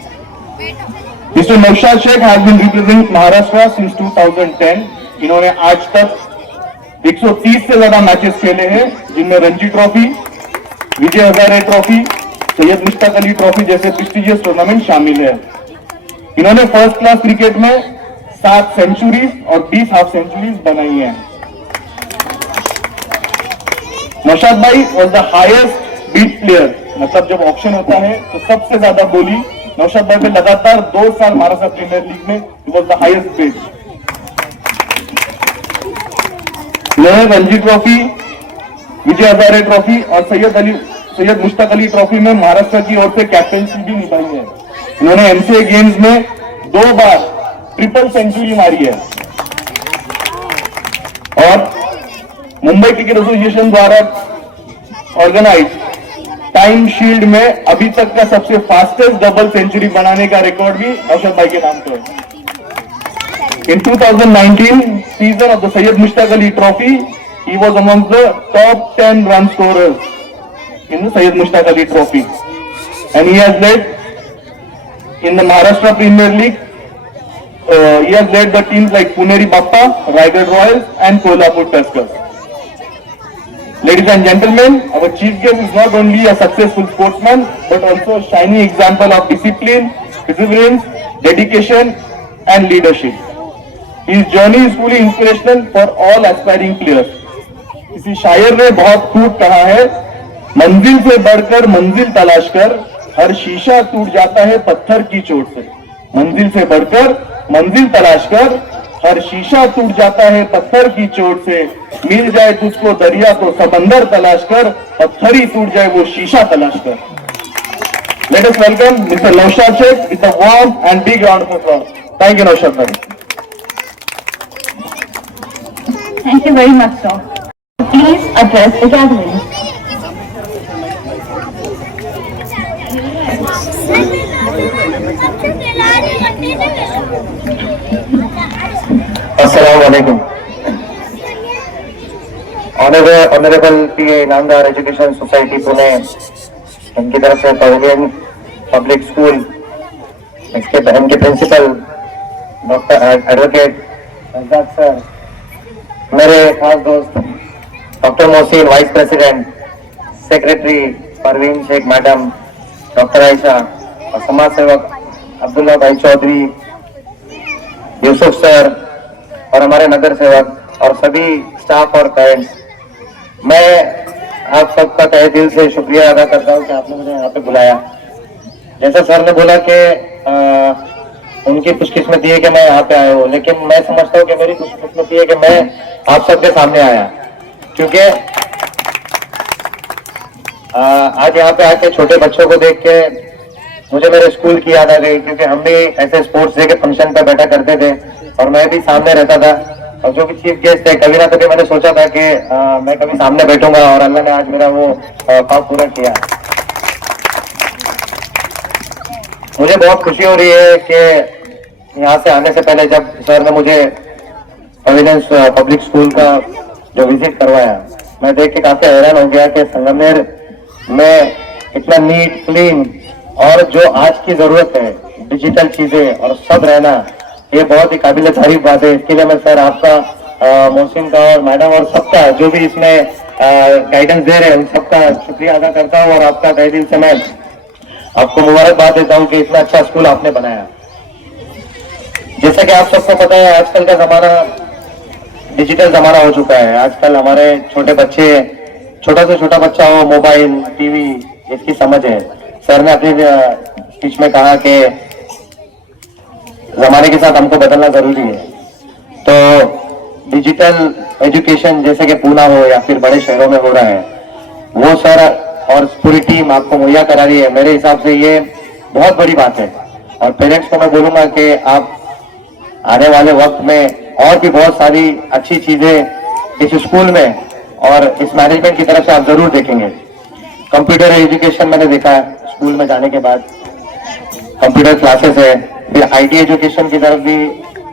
Mr. Naushad Sheikh has been representing Maharashtra since 2010. इन्होंने आज तक 130 से ज्यादा matches खेले हैं, जिनमें Ranji trophy, Vijay Hazare trophy, Syed Mushtaq Ali trophy जैसे prestigious tournament शामिल है। इन्होंने फर्स्ट क्लास क्रिकेट में 7 सेंचुरीज और 20 हाफ सेंचुरीज बनाई हैं। नौशाद भाई was the highest bid player, मतलब जब ऑक्शन होता है तो सबसे ज्यादा बोली नौशाद भाई पे लगातार 2 साल महाराष्ट्र प्रीमियर लीग में वॉज द हाईएस्ट बीट। उन्होंने रणजी ट्रॉफी, विजय हजारे ट्रॉफी और सैयद मुश्ताक अली ट्रॉफी में महाराष्ट्र की ओर से कैप्टनसी भी निभाई है। उन्होंने एमसीए गेम्स में 2 बार ट्रिपल सेंचुरी मारी है और मुंबई क्रिकेट एसोसिएशन द्वारा ऑर्गेनाइज टाइम शील्ड में अभी तक का सबसे फास्टेस्ट डबल सेंचुरी बनाने का रिकॉर्ड भी नौशाद भाई के नाम पे है। In 2019 season of the Syed Mushtaq Ali Trophy, he was among the top 10 run scorers in the Syed Mushtaq Ali Trophy, and he has led in the Maharashtra Premier League. He has led the teams like Puneri Bappa, Raigad Royals, and Kolhapur Tuskers. Ladies and gentlemen, our chief guest is not only a successful sportsman but also a shining example of discipline, perseverance, dedication, and leadership. His journey is fully inspirational for all aspiring players. किसी शायर ने बहुत खूब कहा है, मंजिल से बढ़कर मंजिल तलाश कर, हर शीशा टूट जाता है पत्थर की चोट से। मंजिल से बढ़कर मंजिल तलाश कर, हर शीशा टूट जाता है पत्थर की चोट से। मिल जाए तुझको दरिया तो समंदर तलाश कर, पत्थर ही टूट जाए वो शीशा तलाश कर। Let us welcome Mr. Naushad Sheikh with a warm and big round of applause. Thank you, Naushad bhai. Thank you very much, sir. Please address the gathering. Assalamualaikum. Honorable PA Inamdar Education Society Pune, इनकी तरफ से Pavilion Public School इनके principal doctor advocate Razak sir, मेरे खास दोस्त doctor Mohsin, vice president, secretary Parveen Shaikh madam, doctor Ayesha और समाज सेवक अब्दुल्ला भाई चौधरी, यूसुफ सर और हमारे नगर सेवक और सभी स्टाफ और पेरेंट्स, मैं आप सबका तहे दिल से शुक्रिया अदा करता हूँ कि आपने मुझे यहाँ पे बुलाया। जैसा सर ने बोला कि उनकी खुशकिस्मती है कि मैं यहाँ पे आया हूँ, लेकिन मैं समझता हूँ कि मेरी खुशकिस्मती है कि मैं आप सबके सामने आया, क्योंकि आज यहाँ पे आके छोटे बच्चों को देख के मुझे मेरे स्कूल की याद आ गई, क्योंकि हम भी ऐसे स्पोर्ट्स डे के फंक्शन पे बैठा करते थे और मैं भी सामने रहता था। और जो भी चीफ गेस्ट थे, कभी ना कभी मैंने सोचा था कि मैं कभी सामने बैठूंगा और अल्लाह ने आज मेरा वो ख्वाब पूरा किया। मुझे बहुत खुशी हो रही है कि यहाँ से आने से पहले जब सर ने मुझे प्रोविडेंस पब्लिक स्कूल का जो विजिट करवाया, मैं देख के काफी हैरान हो गया कि संगमनेर में इतना नीट, क्लीन और जो आज की जरूरत है डिजिटल चीजें और सब रहना, ये बहुत ही काबिल तारीफ बात है। इसके लिए मैं सर आपका, मोहसिन का और मैडम और सबका जो भी इसमें गाइडेंस दे रहे हैं उन सबका शुक्रिया अदा करता हूँ और आपका तहे दिल से मैं आपको मुबारकबाद देता हूँ कि इतना अच्छा स्कूल आपने बनाया। जैसा कि आप सबको पता है, आजकल का जमाना डिजिटल जमाना हो चुका है। आजकल हमारे छोटे बच्चे, छोटा से छोटा बच्चा हो, मोबाइल, टीवी, इसकी समझ है। सर ने अपनी स्पीच में कहा कि जमाने के साथ हमको बदलना जरूरी है, तो डिजिटल एजुकेशन जैसे कि पूना हो या फिर बड़े शहरों में हो रहा है, वो सर और पूरी टीम आपको मुहैया करा रही है। मेरे हिसाब से ये बहुत बड़ी बात है और पेरेंट्स को मैं बोलूंगा कि आप आने वाले वक्त में और भी बहुत सारी अच्छी चीजें इस स्कूल में और इस मैनेजमेंट की तरफ से आप जरूर देखेंगे। कंप्यूटर एजुकेशन मैंने देखा स्कूल में जाने के बाद, कंप्यूटर क्लासेस है, फिर आईटी एजुकेशन की तरफ भी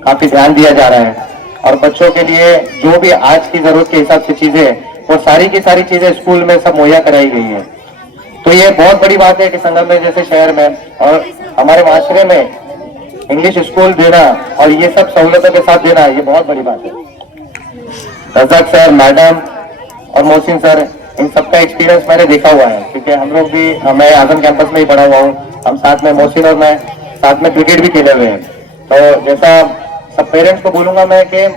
काफी ध्यान दिया जा रहा है और बच्चों के लिए जो भी आज की जरूरत के हिसाब से चीजें, वो सारी की सारी चीजें स्कूल में सब मुहैया कराई गई है। तो ये बहुत बड़ी बात है कि संगमनेर जैसे शहर में और हमारे माशरे में इंग्लिश स्कूल देना और ये सब सहूलतों के साथ देना, ये बहुत बड़ी बात है। रजाक सर, मैडम और मोहसिन सर, इन सबका एक्सपीरियंस मैंने देखा हुआ है, क्योंकि हम लोग भी, मैं आजम कैंपस में ही पढ़ा हुआ हूँ। हम साथ में, मोहसिन और मैं साथ में क्रिकेट भी खेले हुए हैं। तो जैसा सब पेरेंट्स को बोलूंगा मैं कि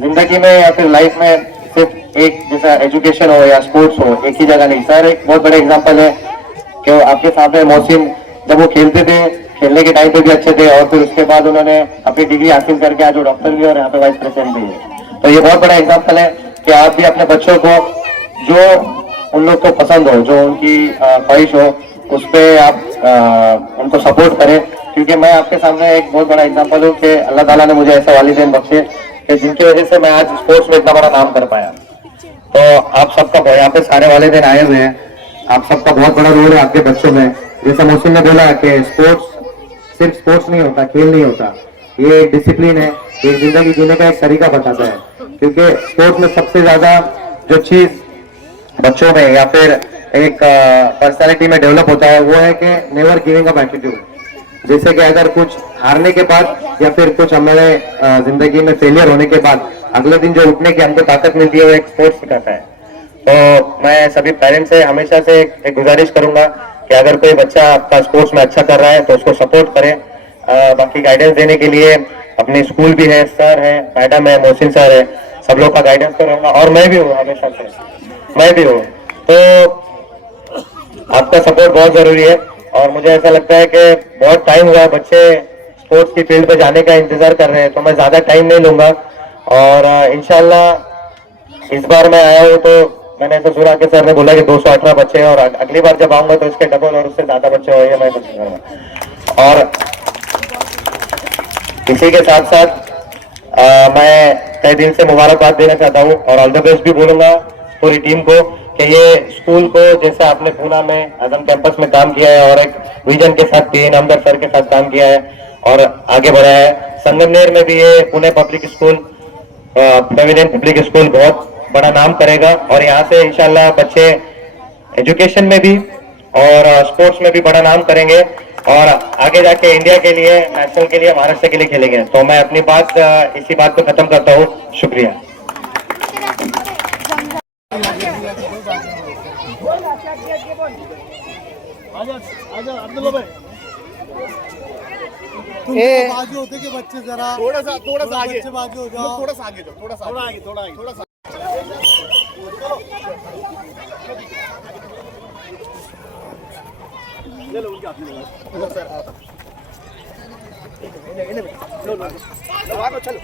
जिंदगी में या फिर लाइफ में सिर्फ एक जैसा एजुकेशन हो या स्पोर्ट्स हो, एक ही जगह नहीं। सर एक बहुत बड़े एग्जांपल है कि आपके सामने मोहसिन जब वो खेलते थे, खेलने के टाइम पे भी अच्छे थे और फिर उसके बाद उन्होंने अपनी डिग्री हासिल करके आज वो डॉक्टर भी और यहाँ पे वाइस प्रेसिडेंट भी है। तो ये बहुत बड़ा एग्जांपल है कि आप भी अपने बच्चों को जो उन लोग को पसंद हो, जो उनकी ख्वाहिश हो, उस पर आप उनको सपोर्ट करें। क्योंकि मैं आपके सामने एक बहुत बड़ा एग्जांपल हूँ कि अल्लाह ताला ने मुझे ऐसे वालिदैन बख्शे कि जिनकी वजह से मैं आज स्पोर्ट्स में इतना बड़ा नाम कर पाया। तो आप सबका, यहाँ पे सारे वालिदैन आए हुए हैं, आप सबका बहुत बड़ा रोल है आपके बच्चों में। जैसे मोहसिन ने बोला कि स्पोर्ट्स सिर्फ स्पोर्ट्स नहीं होता, खेल नहीं होता, ये एक डिसिप्लिन है, एक जिंदगी जीने का एक तरीका बताता है। क्योंकि स्पोर्ट्स में सबसे ज्यादा जो चीज बच्चों में या फिर एक पर्सनालिटी में डेवलप होता है वो है कि नेवर गिविंग अप एटीट्यूड। जैसे कि अगर कुछ हारने के बाद या फिर कुछ हमारे जिंदगी में फेलियर होने के बाद अगले दिन जो उठने की हमको ताकत मिलती है वो एक स्पोर्ट्स सिखाता है। तो मैं सभी पेरेंट्स से हमेशा से एक गुजारिश करूंगा कि अगर कोई बच्चा आपका स्पोर्ट्स में अच्छा कर रहा है तो उसको सपोर्ट करें। बाकी गाइडेंस देने के लिए अपने स्कूल भी है, सर है, मैडम है, मोहसिन सर है, सब लोग का गाइडेंस तो रहूंगा और मैं भी हूँ, हमेशा से मैं भी हूँ। तो आपका सपोर्ट बहुत जरूरी है और मुझे ऐसा लगता है कि बहुत टाइम हुआ है, बच्चे स्पोर्ट्स की फील्ड पे जाने का इंतजार कर रहे हैं, तो मैं ज्यादा टाइम नहीं लूंगा। और इंशाल्लाह इस बार मैं आया हूँ तो मैंने ऐसा सुना कि सर ने बोला कि 218 बच्चे हैं और अगली बार जब आऊंगा तो इसके डबल और उससे ज्यादा बच्चे होंगे, मैं कोशिश करूंगा। और इसी के साथ साथ मैं तहे दिल से मुबारकबाद देना चाहता हूँ और ऑल द बेस्ट भी बोलूंगा पूरी टीम को कि ये स्कूल को जैसा आपने पूना में आजम कैंपस में काम किया है और एक विजन के साथ भी नामदार सर के साथ काम किया है और आगे बढ़ाया है, संगमनेर में भी ये Pune public school, Pavilion public school बहुत बड़ा नाम करेगा और यहाँ से इंशाल्लाह बच्चे एजुकेशन में भी और स्पोर्ट्स में भी बड़ा नाम करेंगे और आगे जाके इंडिया के लिए, नेशनल के लिए, महाराष्ट्र के लिए खेलेंगे। तो मैं अपनी बात इसी बात को खत्म करता हूँ। शुक्रिया। बाजू होते कि बच्चे जरा थोड़ा सा आगे, बच्चे बाजू हो जाओ, थोड़ा सा आगे जाओ, थोड़ा सा ले लो उनके अपने चलो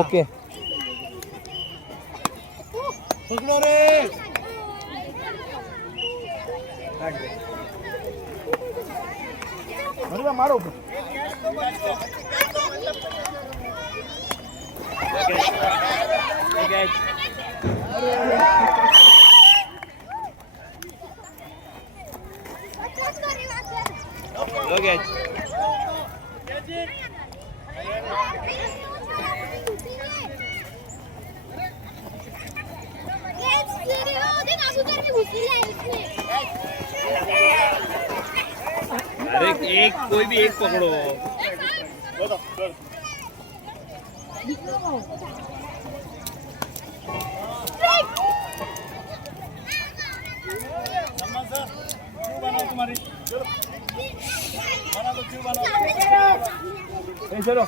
ओके पकड़ो रे। मारो अरे एक कोई भी एक पकड़ो। चलो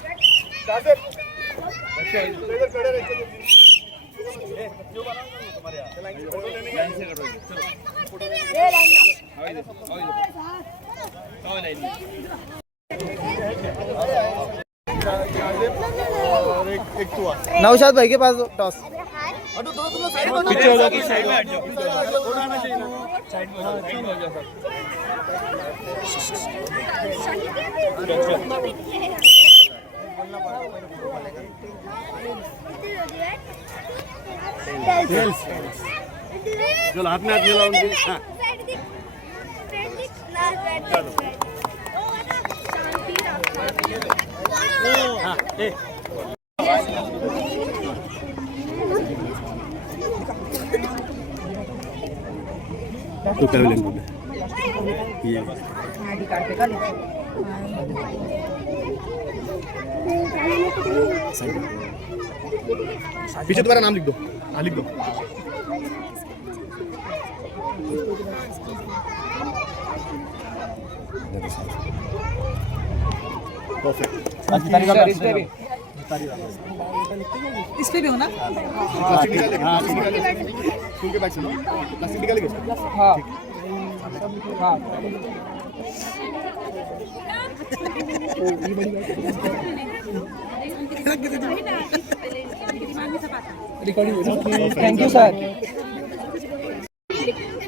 नौशाद भाई के पास टॉस। पीछे हो जाओ, साइड में हट जाओ, थोड़ा आना चाहिए ना, साइड में हो जाओ सर। चलो हाथ में हाथ मिलाओ उनके। हाँ। हाँ, तो क्या बोलेंगे ये पीछे तुम्हारा नाम लिख दो। हाँ लिख दो। इस पे भी हो ना? प्लास्टिक निकालेंगे। हाँ स्कूल के बैग से प्लास्टिक निकालेंगे। हाँ हाँ recording. Thank you sir.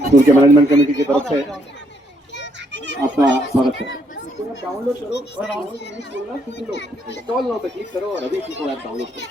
School के मैनेजमेंट कमेटी की तरफ से आपका स्वागत है। डाउनलोड करो और डाउनलोड पे क्लिक करो और अभी इसको ऐप डाउनलोड करो।